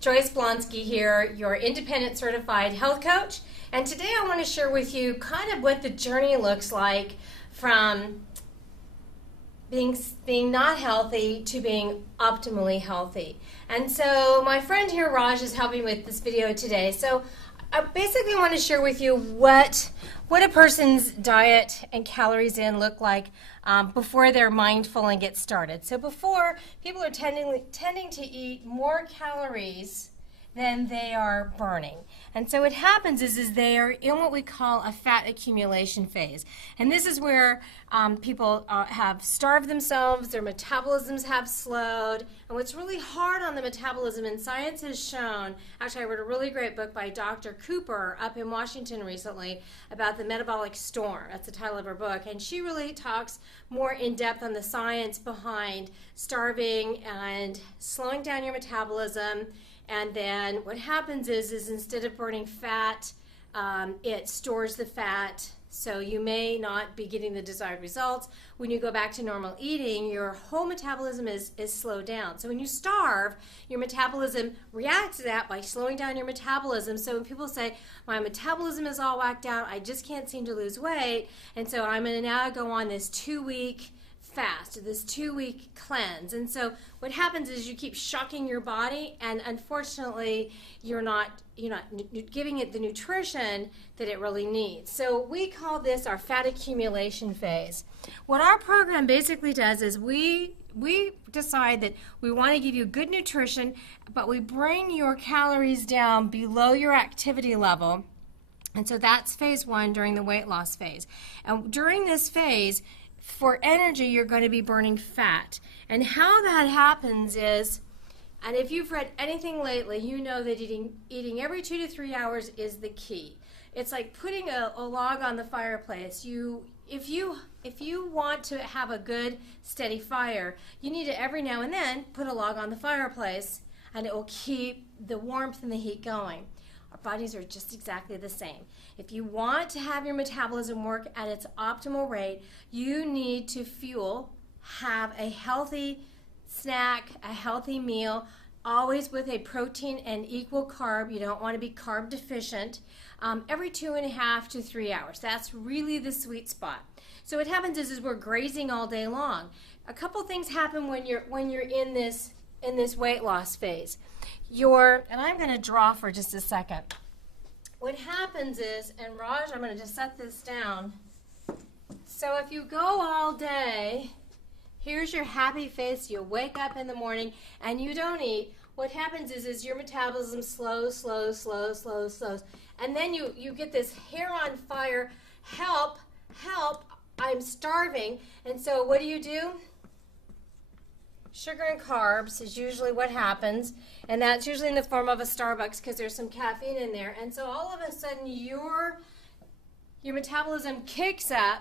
Joyce Blonskij here, your independent certified health coach. And today I want to share with you kind of what the journey looks like from being not healthy to being optimally healthy. And so my friend here, Raj, is helping with this video today. So I basically want to share with you what a person's diet and calories in look like before they're mindful and get started. So before, people are tending to eat more calories than they are burning. And so what happens is they are in what we call a fat accumulation phase. And this is where people have starved themselves, their metabolisms have slowed, and what's really hard on the metabolism, and science has shown, actually I read a really great book by Dr. Cooper up in Washington recently about the metabolic storm. That's the title of her book, and she really talks more in depth on the science behind starving and slowing down your metabolism. And then what happens is instead of burning fat, it stores the fat, so you may not be getting the desired results. When you go back to normal eating, your whole metabolism is slowed down. So when you starve, your metabolism reacts to that by slowing down your metabolism. So when people say, my metabolism is all whacked out, I just can't seem to lose weight, and so I'm going to now go on this 2-week fast, this 2-week cleanse. And so what happens is you keep shocking your body, and unfortunately you're not giving it the nutrition that it really needs. So we call this our fat accumulation phase. What our program basically does is we decide that we want to give you good nutrition, but we bring your calories down below your activity level. And so that's phase 1 during the weight loss phase. And during this phase, for energy, you're going to be burning fat. And how that happens is, and if you've read anything lately, you know that eating every 2 to 3 hours is the key. It's like putting a log on the fireplace. If you want to have a good, steady fire, you need to every now and then put a log on the fireplace, and it will keep the warmth and the heat going. Our bodies are just exactly the same. If you want to have your metabolism work at its optimal rate, you need to have a healthy snack, a healthy meal, always with a protein and equal carb. You don't want to be carb deficient. Every 2.5 to 3 hours. That's really the sweet spot. So what happens is we're grazing all day long. A couple things happen when you're in this weight loss phase. And I'm going to draw for just a second. What happens is, and Raj, I'm going to just set this down. So if you go all day, here's your happy face, you wake up in the morning and you don't eat, what happens is your metabolism slows. And then you get this hair on fire, help, I'm starving. And so what do? Sugar and carbs is usually what happens, and that's usually in the form of a Starbucks because there's some caffeine in there. And so all of a sudden your metabolism kicks up.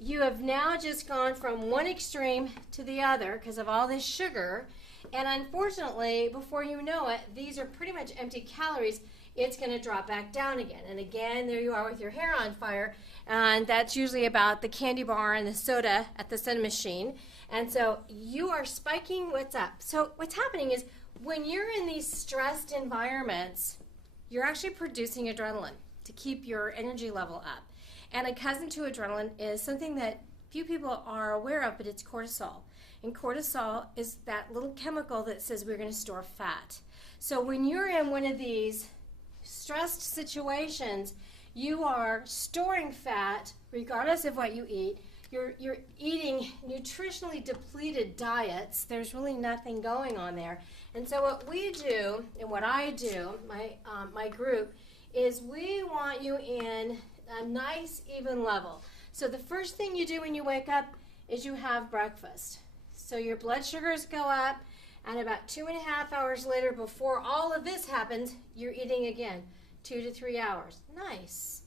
You have now just gone from one extreme to the other because of all this sugar, and unfortunately, before you know it, these are pretty much empty calories. It's going to drop back down again. And again, there you are with your hair on fire, and that's usually about the candy bar and the soda at the soda machine. And so you are spiking what's up. So what's happening is when you're in these stressed environments, you're actually producing adrenaline to keep your energy level up. And a cousin to adrenaline is something that few people are aware of, but it's cortisol. And cortisol is that little chemical that says we're going to store fat. So when you're in one of these stressed situations, you are storing fat regardless of what you eat. You're eating nutritionally depleted diets. There's really nothing going on there. And so what we do, and what I do, my group, is we want you in a nice, even level. So the first thing you do when you wake up is you have breakfast. So your blood sugars go up, and about 2.5 hours later, before all of this happens, you're eating again, 2 to 3 hours. Nice.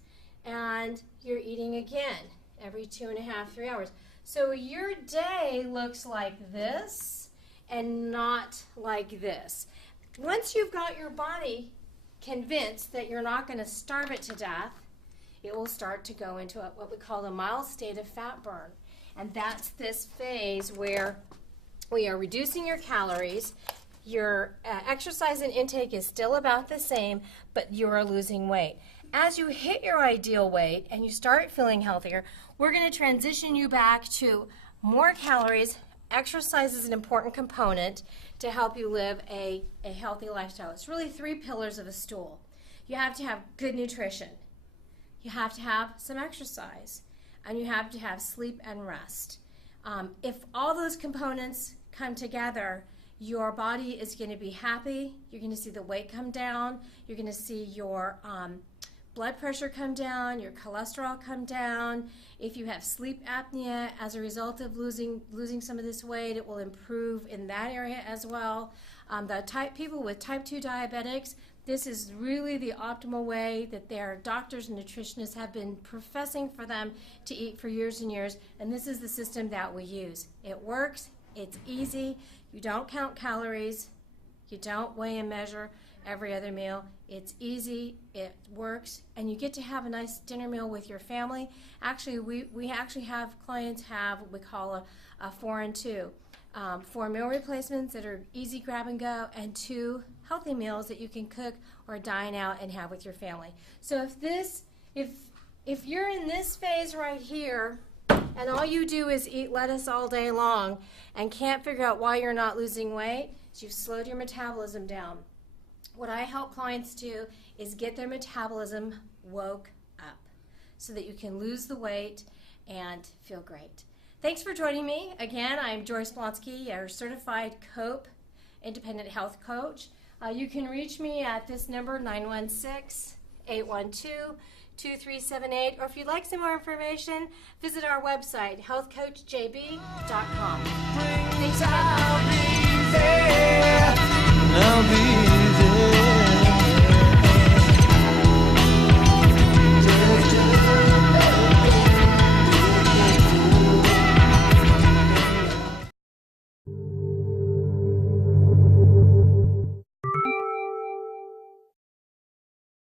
And you're eating again every 2.5, 3 hours. So your day looks like this and not like this. Once you've got your body convinced that you're not going to starve it to death, it will start to go into what we call a mild state of fat burn. And that's this phase where we are reducing your calories, Your exercise and intake is still about the same, but you're losing weight. As you hit your ideal weight and you start feeling healthier, we're going to transition you back to more calories. Exercise is an important component to help you live a healthy lifestyle. It's really 3 pillars of a stool. You have to have good nutrition. You have to have some exercise. And you have to have sleep and rest. If all those components come together, your body is going to be happy. You're going to see the weight come down. You're going to see your blood pressure come down, your cholesterol come down. If you have sleep apnea as a result of losing some of this weight, it will improve in that area as well. People with type 2 diabetics, this is really the optimal way that their doctors and nutritionists have been professing for them to eat for years and years, and this is the system that we use. It works, it's easy, you don't count calories, you don't weigh and measure every other meal. It's easy, it works, and you get to have a nice dinner meal with your family. Actually, we actually have clients have what we call a 4 and 2. 4 meal replacements that are easy grab and go, and 2 healthy meals that you can cook or dine out and have with your family. So if you're in this phase right here, and all you do is eat lettuce all day long and can't figure out why you're not losing weight, is you've slowed your metabolism down. What I help clients do is get their metabolism woke up so that you can lose the weight and feel great. Thanks for joining me. Again, I'm Joyce Blonskij, your certified COPE independent health coach. You can reach me at this number, 916-812-2378, or if you'd like some more information, visit our website, healthcoachjb.com. Thanks again.